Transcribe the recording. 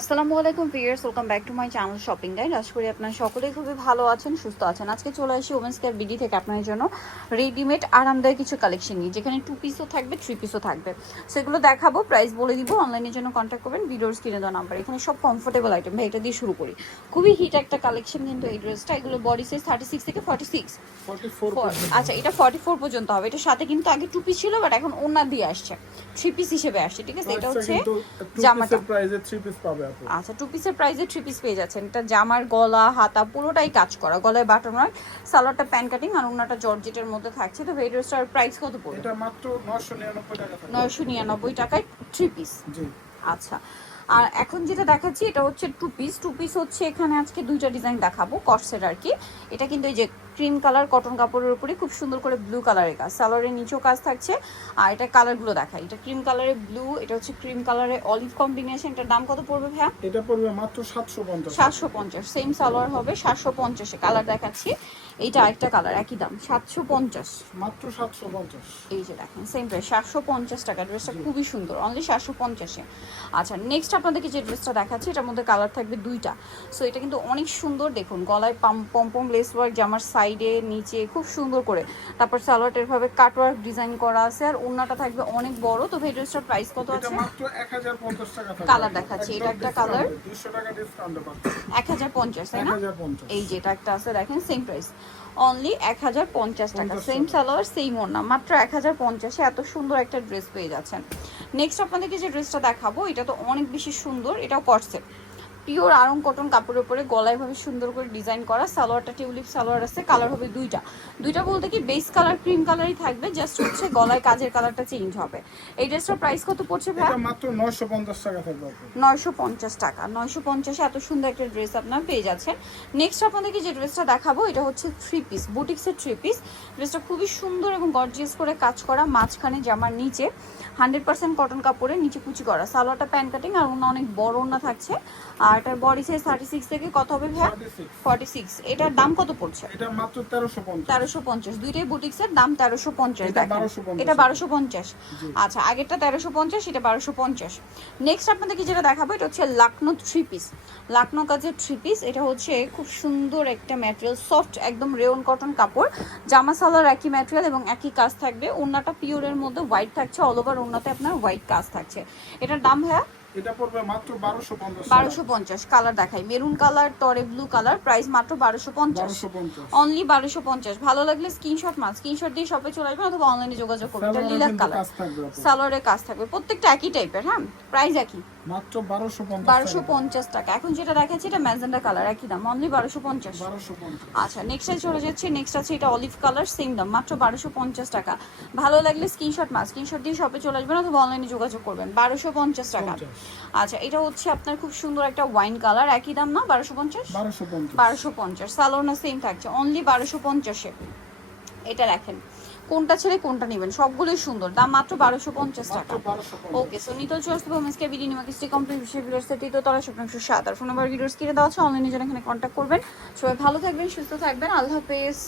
আসসালামু আলাইকুম viewers, welcome back to my channel shopping guide. আশা করি আপনারা সকলেই খুবই ভালো আছেন, সুস্থ আছেন। আজকে চলে আসি ওমেন্স কেয়ার বিডি থেকে আপনাদের জন্য রেডিমেড আরামদায়ক কিছু কালেকশন নিয়ে, যেখানে 2 পিসও থাকবে, 3 পিসও থাকবে। সেগুলো দেখাবো, প্রাইস বলে দিব। অনলাইনের জন্য কন্ট্যাক্ট করবেন ভিডিওর স্ক্রিনে দেওয়া নাম্বার। এখানে সব কমফোর্টেবল আইটেম। ভাই এটা দিয়ে শুরু করি। খুবই হিট একটা কালেকশন কিন্তু এই ড্রেসটা। এগুলো বডি সাইজ 36 থেকে 46, 44 আচ্ছা এটা 44 পর্যন্ত হবে। এটার সাথে কিন্তু আগে 2 পিস ছিল, বাট এখন ওড়না দিয়ে আসছে, 3 পিস হিসেবে আসছে। ঠিক আছে, এটা হচ্ছে জামাটা। প্রাইসে 3 পিস পাবে আপু। আচ্ছা 2 পিসের প্রাইসে 3 পিস পেয়ে যাচ্ছেন। এটা জামার গলা হাতা পুরোটাই কাজ করা, গলায় বাটন ওয়ার্ক, সালোয়ারটা প্যান কাটিং আর ওন্নাটা জর্জেটের মধ্যে থাকছে। তো এই ড্রেসটার প্রাইস কত পড়বে? এটা মাত্র 999 টাকা থাকবে। 999 টাকায় 3 পিস। জি আচ্ছা, আর এখন যেটা দেখাচ্ছি এটা হচ্ছে 2 পিস। 2 পিস হচ্ছে এখানে আজকে দুইটা ডিজাইন দেখাবো কটসেট আর কি। এটা কিন্তু এই যে ক্রিম কালার কটন কাপড়ের উপরে খুব সুন্দর করে ব্লু কালারের কাজ, সালোয়ারের নিচেও কাজ থাকছে। আর এটা কালারগুলো দেখাই, এটা ক্রিম কালারে ব্লু, এটা হচ্ছে ক্রিম কালারে অলিভ কম্বিনেশন। এটার দাম কত পড়বে ভাইয়া? এটা পড়বে মাত্র 750। 750, সেম সালোয়ার হবে 750 এ। কালার দেখাচ্ছি, এইটা আরেকটা কালার, একই দাম 750, মাত্র 750। এই যে দেখেন সেম প্রাইস 750 টাকা। ড্রেসটা খুবই সুন্দর, অনলি 750 এ। আচ্ছা নেক্সট আপনাদেরকে যে ড্রেসটা দেখাচ্ছি, এটার মধ্যে কালার থাকবে দুইটা। সো এটা কিন্তু অনেক সুন্দর, দেখুন গলায় পম্পম লেস ওয়ার্ক, জামার সাইডে নিচে খুব সুন্দর করে, তারপর সালোয়ারটা এভাবে কাট ওয়ার্ক ডিজাইন করা আছে, আর ওন্নাটা থাকবে অনেক বড়। তো এই ড্রেসটার প্রাইস কত এটা আছে? মাত্র 1050 টাকা থাকবে। কালার দেখাচ্ছি, এটা একটা কালার 200 টাকা ডিসকাউন্ট পাচ্ছেন। 1050, তাই না? 1050। এই যে এটা একটা আছে দেখেন, সেম প্রাইস অনলি 1050 টাকা। সেম সালোয়ার সেম ওড়না, মাত্র 1050 এ এত সুন্দর একটা ড্রেস পেয়ে যাচ্ছেন। নেক্সট আপনাদেরকে যে ড্রেসটা দেখাবো, এটা তো অনেক বেশি সুন্দর। এটাও কটসেট, পিওর আরং কটন কাপড়ের উপরে গলায় ভাবে সুন্দর করে ডিজাইন করা। সালোয়ারটা টিউলিপ সালোয়ার আছে, কালার হবে দুইটা। দুইটা বলতে কি বেস কালার ক্রিম কালারই থাকবে, জাস্ট হচ্ছে গলায় কাজের কালারটা চেঞ্জ হবে। এই ড্রেসটার প্রাইস কত পড়ছে ভাই? এটা মাত্র 950 টাকা থাকবে আপু। 950 টাকা। 950 এত সুন্দর একটা ড্রেস আপনারা পেয়ে যাচ্ছেন। নেক্সট আপনাদেরকে যে ড্রেসটা দেখাবো, এটা হচ্ছে 3 পিস, বুটিক্সের 3 পিস। ড্রেসটা খুবই সুন্দর এবং গর্জিয়াস করে কাজ করা, মাঝখানে জামার নিচে 100% কটন কাপড়ের নিচে কুচি করা, সালোয়ারটা প্যান কাটিং আর ওনা অনেক বড় ওনা থাকছে। আর এটার বডি সাইজ 36 থেকে কত হবে ভাই? 46। এটার দাম কত পড়ছে? এটা মাত্র 1350। 1350, দুইটাই বুটিক্সের দাম 1350। এটা দেখেন 1250। এটা 1250। আচ্ছা আগেরটা 1350, এটা 1250। নেক্সট আপনাদেরকে যেটা দেখাবো, এটা হচ্ছে লাকনো 3 পিস, লাকনো কাজের 3 পিস। এটা হচ্ছে খুব সুন্দর একটা ম্যাটেরিয়াল, সফট একদম রেয়ন কটন কাপড়, জামা সালোয়ার একই ম্যাটেরিয়াল এবং একই কাজ থাকবে। ওন্নাটা পিওরের মধ্যে হোয়াইট থাকছে, অল ওভার ওন্নাতে আপনার হোয়াইট কাজ থাকছে। এটার দাম ভাইয়া? এটা পড়বে মাত্র 1250। 1250। কালার দেখাই, মেরুন কালার, টরে ব্লু কালার, প্রাইস মাত্র 1250, 1250 অনলি 1250। ভালো লাগলে স্ক্রিনশট দিয়ে শপে চলে আসবেন অথবা অনলাইনে যোগাযোগ করবেন। এটা লিলাক কালার, সালোয়ারের কাজ থাকবে, প্রত্যেকটা একই টাইপের। হ্যাঁ, প্রাইস একই, মাত্র 1250। 1250 টাকা। এখন যেটা দেখাচ্ছি এটা ম্যাজেন্ডা কালার, একই দাম, অনলি 1250। 1250। আচ্ছা নেক্সটে চলে যাচ্ছে। নেক্সট আছে এটা অলিভ কালার, সেম দাম, মাত্র 1250 টাকা। ভালো লাগলে স্ক্রিনশট দিয়ে শপে চলে আসবেন অথবা অনলাইনে যোগাযোগ করবেন। 1250 টাকা। আচ্ছা এটা হচ্ছে আপনার খুব সুন্দর একটা ওয়াইন কালার, একই দাম না? 1250। 1250 সালোয়ার না সেম থাকছে, অনলি 1250 এ। এটা দেখেন কোনটা ছেড়ে কোনটা নেবেন, সবগুলোই সুন্দর, দাম মাত্র 1250 টাকা। ওকে, সো নিতল চয়েস হোমসকে বিডি নিমাকিস্টি কমপ্লিট বিষয় ভিডিওর সেটি তো তারা শতাংশ 7 আর ফোন নাম্বার ভিডিওস কিনে দেওয়া আছে, অনলাইনে জন্য এখানে কন্ট্যাক্ট করবেন। সবাই ভালো থাকবেন, সুস্থ থাকবেন, আল্লাহ হাফেজ।